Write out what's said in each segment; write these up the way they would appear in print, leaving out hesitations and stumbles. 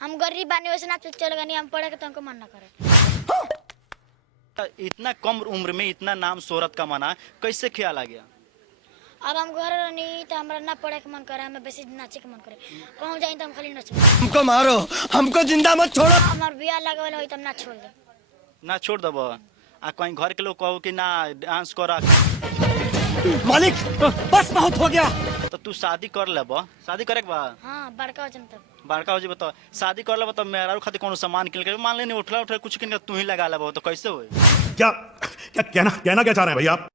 हम गरीब बानी वैसे ना चल गनी हम पढ़े के तुमको मन ना करे। इतना कम उम्र में इतना नाम शोहरत कमाना कैसे ख्याल आ गया? अब हम घर रहनी तो हमरा ना पढ़े के मन करे, हमें बेसी नाचे के मन करे। कहूं जाई तो हम खाली नाचबे। हमको मारो, हमको जिंदा मत छोड़ो। हमार बियाह लगल होई तब ना छोड़ दे। ना छोड़ दब आ कहीं घर के लोग कहो कि ना डांस कर मालिक बस बहुत हो गया। तो तू शादी कर लेब, शादी करे के बा? हां बड़का हो जम तब। बड़का हो जी बता शादी कर लेब तो मेरा खातिर कोनो सामान किन के मान ले नहीं उठला कुछ किन के तू ही लगा लेब तो कैसे होई? क्या क्या कहना क्या चाह रहे हैं भैया आप?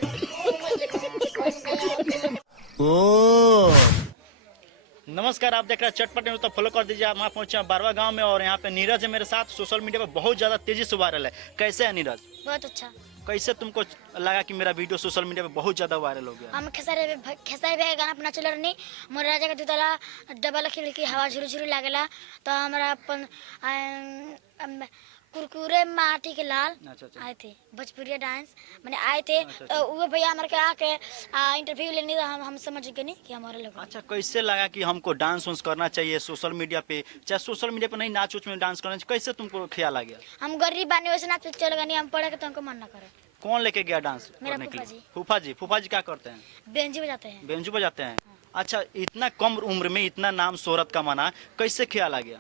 नमस्कार, आप देख रहे हैं चटपट न्यूज़, तो फॉलो कर दीजिए। हम पहुंचे हैं बारवा गांव में और यहाँ पे नीरज है मेरे साथ। सोशल मीडिया पे बहुत ज्यादा तेजी से वायरल है। कैसे है नीरज? बहुत अच्छा। कैसे तुमको लगा कि मेरा वीडियो सोशल मीडिया पे बहुत ज्यादा वायरल हो गया? हम खेसारी भाई गाना अपना चल रहनी मोर राजा के दुतला डबल खिड़की हवा झुरु झुरु लागेला तो हमरा अपन कुरकुरे माटी के लाल अच्छा। आए थे भोजपुरिया डांस मैंने आए थे। तो वो भैया हमारे के आके इंटरव्यू लेने तो हम समझ गए नहीं कि हमारे लोग। अच्छा, कैसे लगा कि हमको डांस वांस करना चाहिए सोशल मीडिया पे, चाहे सोशल मीडिया पे नहीं नाच उच में डांस करना चाहिए, कैसे तुमको ख्याल आ गया? हम गरीब बानी वैसे ना चल गनी हम पढ़े के तुमको मन ना करे। कौन लेके गया डांस करने के लिए? फूफा जी क्या करते हैं? बेंजू बजाते हैं। बेंजू बजाते हैं। अच्छा, इतना कम उम्र में इतना नाम शोहरत कमाना कैसे ख्याल आ गया?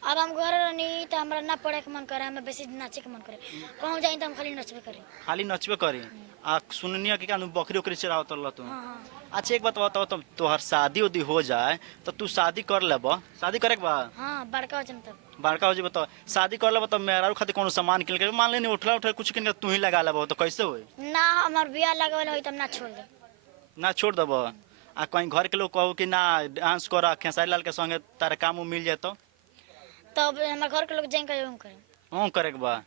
अब हम घर रहनी तो हमरा ना पढ़े के मन करे, हमें बेसी नाचे के मन करे। कहूं जाई तो हम खाली नाचबे करे। खाली नचबे करी आ सुननिया कि बकरी उकरी चरावत रह तू? अच्छा, एक बात बताओ, तुम तोहर शादी उदी हो जाए तो तू शादी कर लेब, शादी करे के बा? हां बड़का हो जम तब। बड़का हो जी बताओ शादी कर लेब तो मेरा खातिर कोनो सामान किन के मान ले नहीं उठला कुछ किन के तू ही लगा लेब तो कैसे होई? ना हमार बियाह लगल होई तब ना छोड़ दे। ना छोड़ दब आ कहीं घर के लोग कहो कि ना डांस कर खेसारी लाल के संगे तारा काम मिल जाए तो तब हमारे घर के लोग जाएंगे करे। हाँ करे के बा।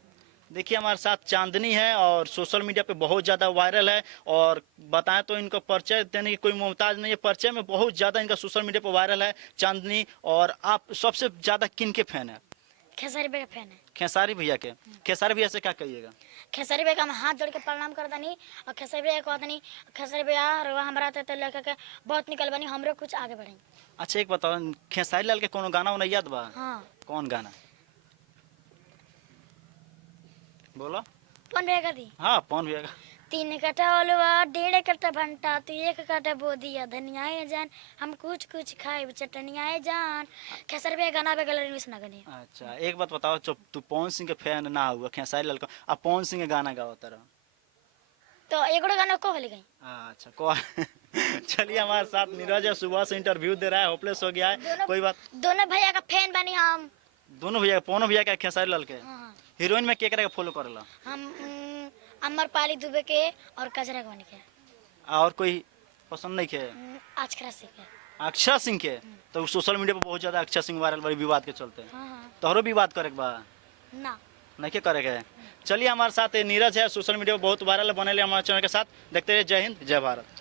देखिए हमारे साथ चांदनी है और सोशल मीडिया पे बहुत ज़्यादा वायरल है और बताएं तो इनका परिचय देने की कोई मोहताज नहीं है, परिचय में बहुत ज़्यादा इनका सोशल मीडिया पे वायरल है चांदनी। और आप सबसे ज़्यादा किन के फैन है? खेसारी भैया फैन है। खेसारी भैया के। खेसारी भैया से क्या कहिएगा? खेसारी भैया का हम हाथ जोड़ के प्रणाम करता नहीं और खेसारी भैया कहता नहीं खेसारी भैया रवा हमारा तो लेकर के बहुत निकल बनी हमरे कुछ आगे बढ़े। अच्छा, एक बताओ, खेसारी लाल के कोनो गाना उन्हें याद बा? हाँ। कौन गाना बोलो? कौन भैया दी? हाँ कौन भैया? 3 कट्ठा अलुआ 1.5 कट्ठा भंटा तू 1 कट्ठा बोदिया धनिया जान हम कुछ कुछ खाए चटनिया जान। खेसारी भैया गाना पे गैलरी में सुना गनी। अच्छा, एक बात बताओ, तू पवन सिंह के फैन ना हुआ खेसारी लाल का आ पवन सिंह के गाना गाओ तरह तो एगो गाना को हली गई। अच्छा को चलिए हमारे साथ नीरज है, सुबह से इंटरव्यू दे रहा है, होपलेस हो गया है। कोई बात, दोनों भैया का फैन बनी हम। दोनों भैया, पवन भैया का खेसारी लाल के? हाँ। हीरोइन में केकरा के फॉलो करेला? हम अमरपाली दुबे के और कजरा गवानी के। और कोई पसंद नहीं के? अक्षरा सिंह के। अक्षरा सिंह के? तो सोशल मीडिया पे बहुत ज्यादा अक्षरा सिंह वायरल बड़ी विवाद के चलते हैं। हाँ। तोहरो विवाद करे के बा? ना नहीं के करे के। चलिए हमारे साथ नीरज है, सोशल मीडिया पे बहुत वायरल बने हमारे चैनल के साथ। देखते रहिए। जय हिंद, जय भारत।